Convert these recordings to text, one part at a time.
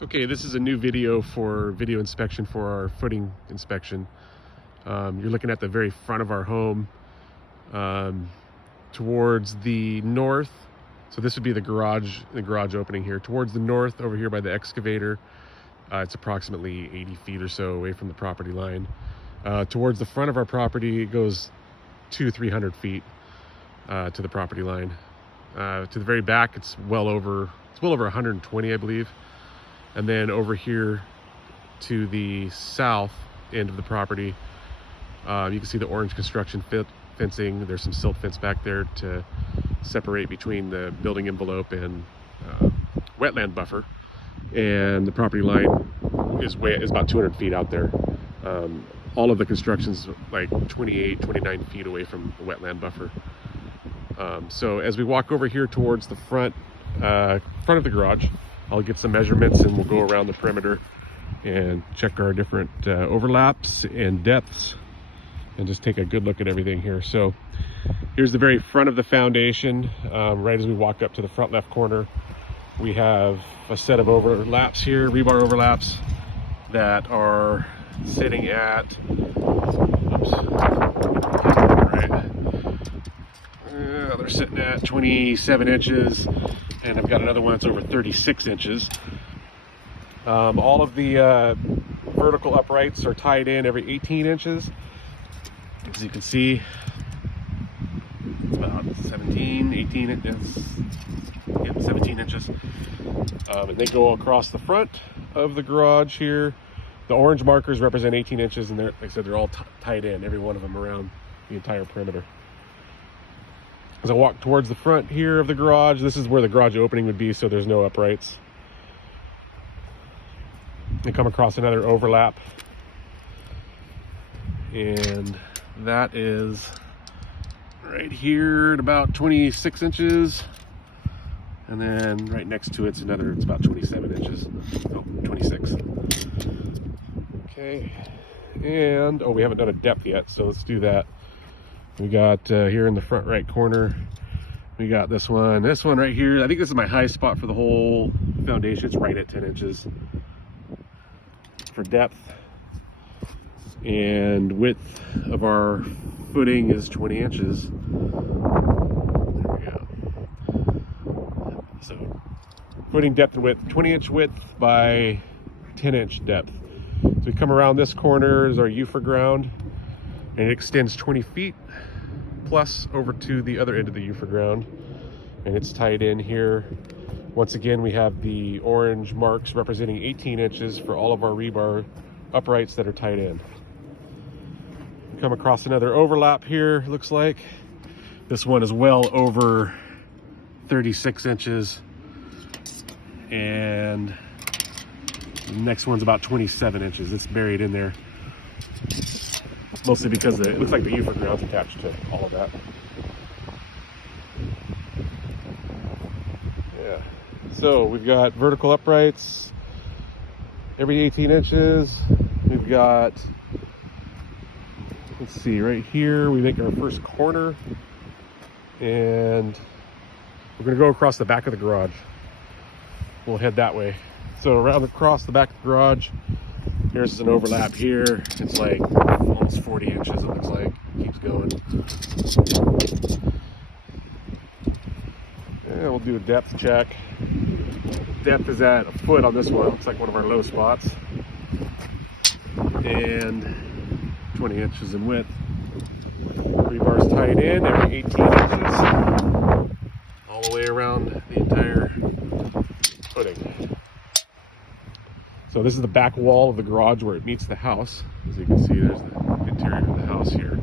Okay, this is a new video inspection for our footing inspection. You're looking at the very front of our home towards the north. So this would be the garage opening here. Towards the north over here by the excavator, it's approximately 80 feet or so away from the property line. Towards the front of our property, it goes 200-300 feet to the property line. To the very back, it's well over 120, I believe. And then over here to the south end of the property, you can see the orange construction fencing. There's some silt fence back there to separate between the building envelope and wetland buffer. And the property line is about 200 feet out there. All of the construction's like 29 feet away from the wetland buffer. So as we walk over here towards the front of the garage, I'll get some measurements and we'll go around the perimeter and check our different overlaps and depths and just take a good look at everything here. So here's the very front of the foundation. Right as we walk up to the front left corner, we have a set of overlaps here, rebar overlaps, that are sitting at, they're sitting at 27 inches, and I've got another one that's over 36 inches. All of the vertical uprights are tied in every 18 inches. As you can see, it's about 17 inches. And they go across the front of the garage here. The orange markers represent 18 inches, and like I said, they're all tied in, every one of them around the entire perimeter. As I walk towards the front here of the garage, this is where the garage opening would be, so there's no uprights. I come across another overlap, and that is right here at about 26 inches. And then right next to it's about 27 inches. Oh, 26. Okay. And, we haven't done a depth yet, so let's do that. We got here in the front right corner, we got this one right here. I think this is my high spot for the whole foundation. It's right at 10 inches for depth. And width of our footing is 20 inches. There we go. So footing depth and width, 20-inch width by 10-inch depth. So we come around this corner is our UFR ground, and it extends 20 feet plus over to the other end of the UFR ground, and it's tied in here. Once again, we have the orange marks representing 18 inches for all of our rebar uprights that are tied in. Come across another overlap here, looks like. This one is well over 36 inches, and the next one's about 27 inches. It's buried in there, mostly because it looks like the UFR ground's attached to all of that. Yeah, so we've got vertical uprights every 18 inches. We've got, let's see, right here we make our first corner, and we're going to go across the back of the garage. We'll head that way. So around across the back of the garage, here's an overlap here. It's like almost 40 inches, it looks like. It keeps going. Yeah, we'll do a depth check. Depth is at a foot on this one. Looks like one of our low spots. And 20 inches in width. Rebar's tied in every 18 inches. All the way around the entire footing. So this is the back wall of the garage where it meets the house. As you can see, there's the interior of the house here.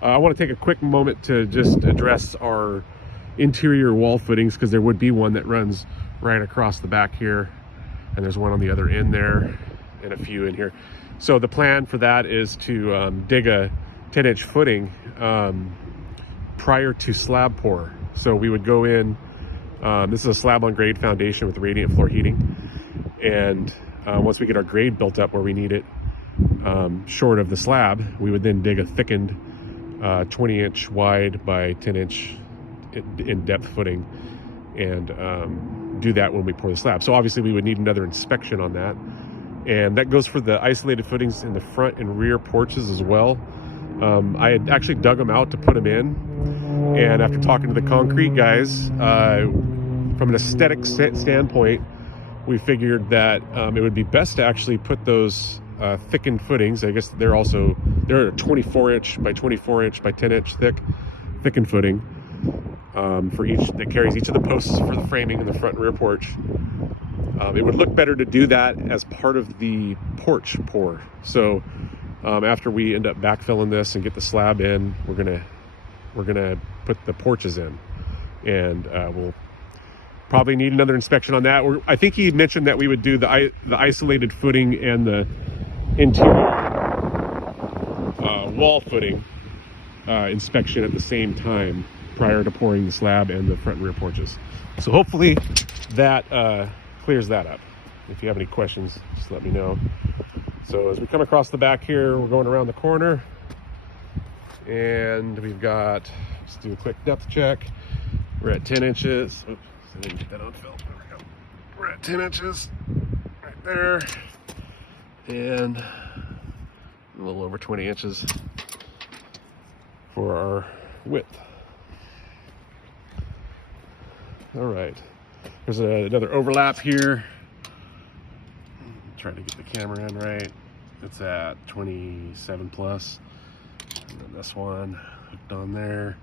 I want to take a quick moment to just address our interior wall footings, because there would be one that runs right across the back here, and there's one on the other end there, and a few in here. So the plan for that is to dig a 10-inch footing prior to slab pour. So we would go in, this is a slab on grade foundation with radiant floor heating, and once we get our grade built up where we need it, short of the slab, we would then dig a thickened 20-inch wide by 10-inch in-depth footing, and do that when we pour the slab. So obviously we would need another inspection on that. And that goes for the isolated footings in the front and rear porches as well. I had actually dug them out to put them in. And after talking to the concrete guys, from an aesthetic standpoint, we figured that it would be best to actually put those thickened footings. I guess they're a 24-inch by 24-inch by 10-inch thick thickened footing for each, that carries each of the posts for the framing in the front and rear porch. It would look better to do that as part of the porch pour. So after we end up backfilling this and get the slab in, we're gonna put the porches in, and we'll probably need another inspection on that. I think he mentioned that we would do the isolated footing and the interior wall footing inspection at the same time prior to pouring the slab and the front and rear porches. So hopefully that clears that up. If you have any questions, just let me know. So as we come across the back here, we're going around the corner, and we've got, let's do a quick depth check. We're at 10 inches. Oops, I didn't get that on film. There we go. We're at 10 inches right there, and a little over 20 inches for our width. All right, there's another overlap here. Try to get the camera in right. It's at 27 plus. And then this one hooked on there.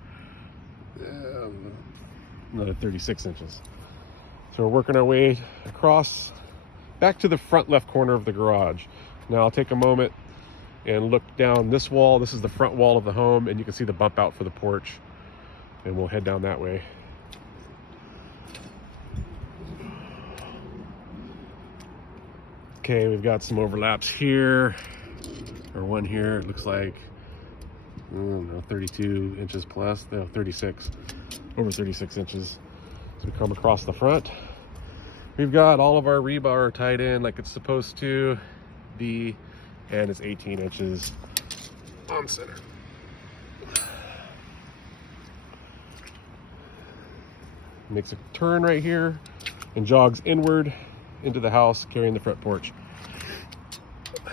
Another 36 inches. So we're working our way across back to the front left corner of the garage. Now I'll take a moment and look down this wall. This is the front wall of the home, and you can see the bump out for the porch. And we'll head down that way. Okay, we've got some overlaps here, or one here. It looks like, I don't know, 32 inches plus, no, 36, over 36 inches. So we come across the front. We've got all of our rebar tied in like it's supposed to be, and it's 18 inches on center. Makes a turn right here and jogs inward into the house, carrying the front porch.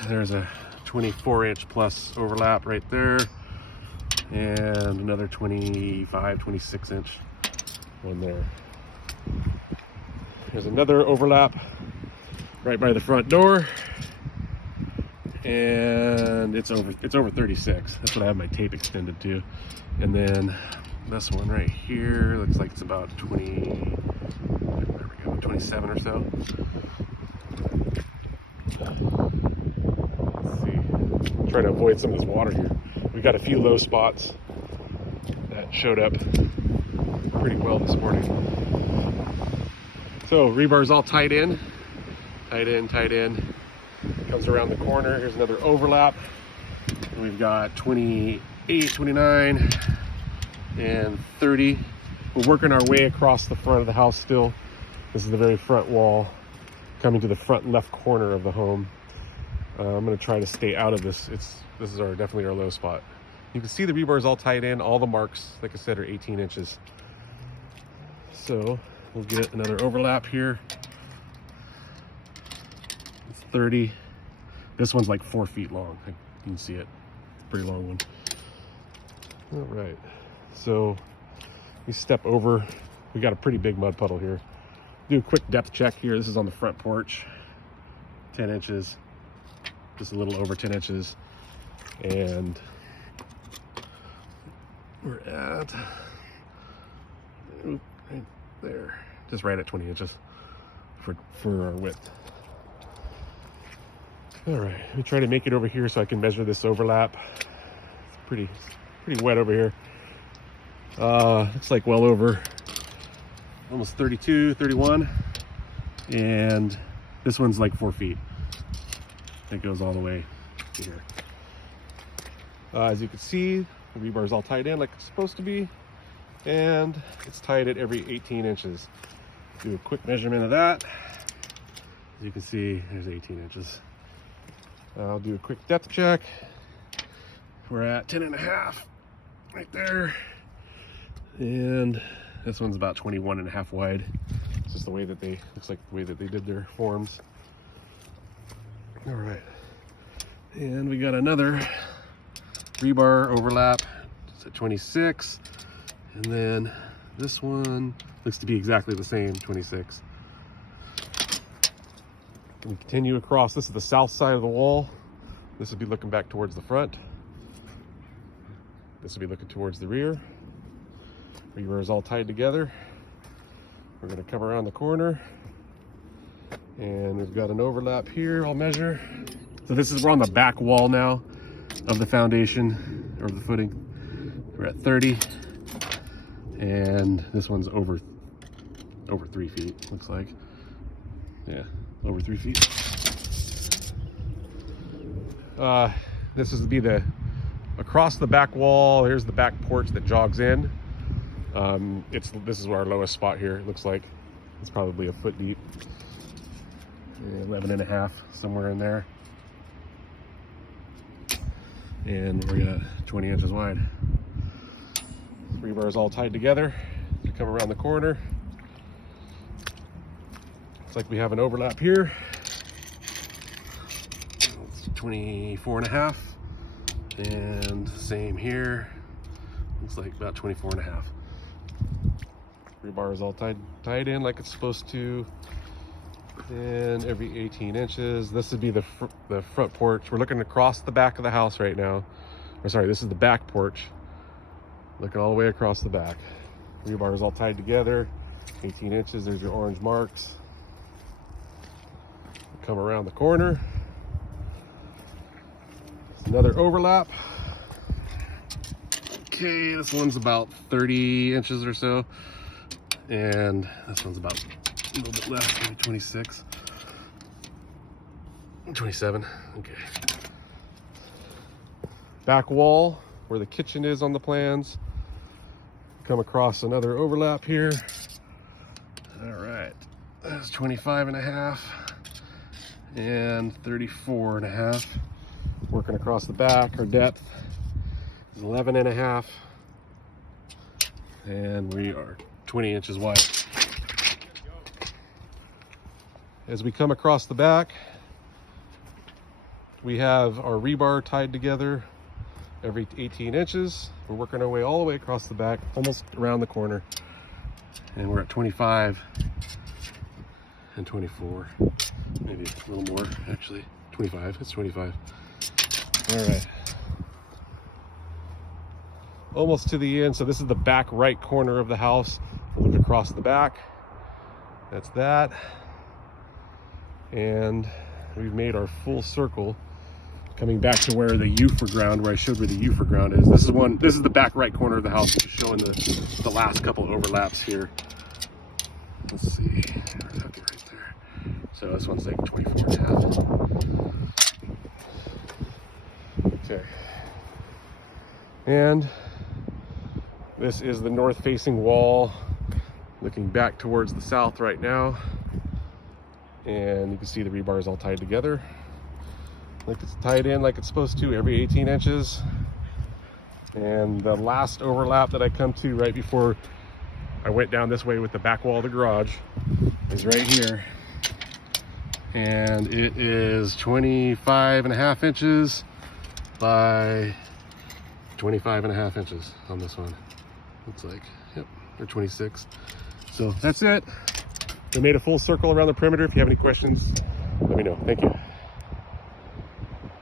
There's a 24-inch plus overlap right there, and another 25, 26-inch one there. There's another overlap right by the front door, and it's over 36. That's what I have my tape extended to. And then this one right here looks like it's about 20, there we go, 27 or so. Let's see. Trying to avoid some of this water here. We got a few low spots that showed up pretty well this morning. So rebar's all tied in. Comes around the corner. Here's another overlap. And we've got 28, 29, and 30. We're working our way across the front of the house still. This is the very front wall coming to the front left corner of the home. I'm going to try to stay out of this. This is definitely our low spot. You can see the rebar is all tied in. All the marks, like I said, are 18 inches. So we'll get another overlap here. It's 30. This one's like 4 feet long. You can see it. Pretty long one. All right. So we step over. We got a pretty big mud puddle here. Do a quick depth check here. This is on the front porch. 10 inches. Just a little over 10 inches. And we're at right there. Just right at 20 inches for our width. All right, let me try to make it over here so I can measure this overlap. It's pretty wet over here. Looks like well over almost 32, 31. And this one's like 4 feet. It goes all the way to here. As you can see, the rebar is all tied in like it's supposed to be. And it's tied at every 18 inches. Do a quick measurement of that. As you can see, there's 18 inches. I'll do a quick depth check. We're at 10.5 right there. And this one's about 21.5 wide. It's just the way that looks like the way that they did their forms. All right, and we got another rebar overlap. It's at 26, and then this one looks to be exactly the same, 26. We continue across. This is the south side of the wall. This would be looking back towards the front. This will be looking towards the rear. Rebar is all tied together. We're going to come around the corner, and we've got an overlap here. I'll measure. So we're on the back wall now of the foundation or the footing. We're at 30, and this one's over 3 feet. Looks like, yeah, over 3 feet. This is to be across the back wall. Here's the back porch that jogs in. This is our lowest spot here. It looks like it's probably a foot deep, 11 and a half, somewhere in there. And we got 20 inches wide. Rebar is all tied together. You come around the corner. Looks like we have an overlap here. It's 24 and a half. And same here. Looks like about 24 and a half. Rebar is all tied in like it's supposed to. And every 18 inches. This would be the front porch. We're looking across the back of the house right now. Or sorry, this is the back porch. Looking all the way across the back. Rebar is all tied together. 18 inches. There's your orange marks. Come around the corner. Another overlap. Okay, this one's about 30 inches or so. And this one's about a little bit less, maybe 26. 27, okay. Back wall, where the kitchen is on the plans. Come across another overlap here. All right, that's 25 and a half and 34 and a half. Working across the back, our depth is 11 and a half, and we are 20 inches wide. As we come across the back, we have our rebar tied together every 18 inches. We're working our way all the way across the back, almost around the corner, and we're at 25 and 24, maybe a little more actually. 25, it's 25. All right, almost to the end. So this is the back right corner of the house. Look across the back, that's that. And we've made our full circle coming back to where the Ufer ground, where I showed where the Ufer ground is. This is the back right corner of the house, which is showing the last couple of overlaps here. Let's see, okay, right there. So this one's like 24 and a half. Okay. And this is the north facing wall, looking back towards the south right now. And you can see the rebar is all tied together. Like it's tied in like it's supposed to every 18 inches. And the last overlap that I come to right before I went down this way with the back wall of the garage is right here. And it is 25 and a half inches by 25 and a half inches on this one. Looks like, yep, or 26. So that's it. We made a full circle around the perimeter. If you have any questions, let me know. Thank you.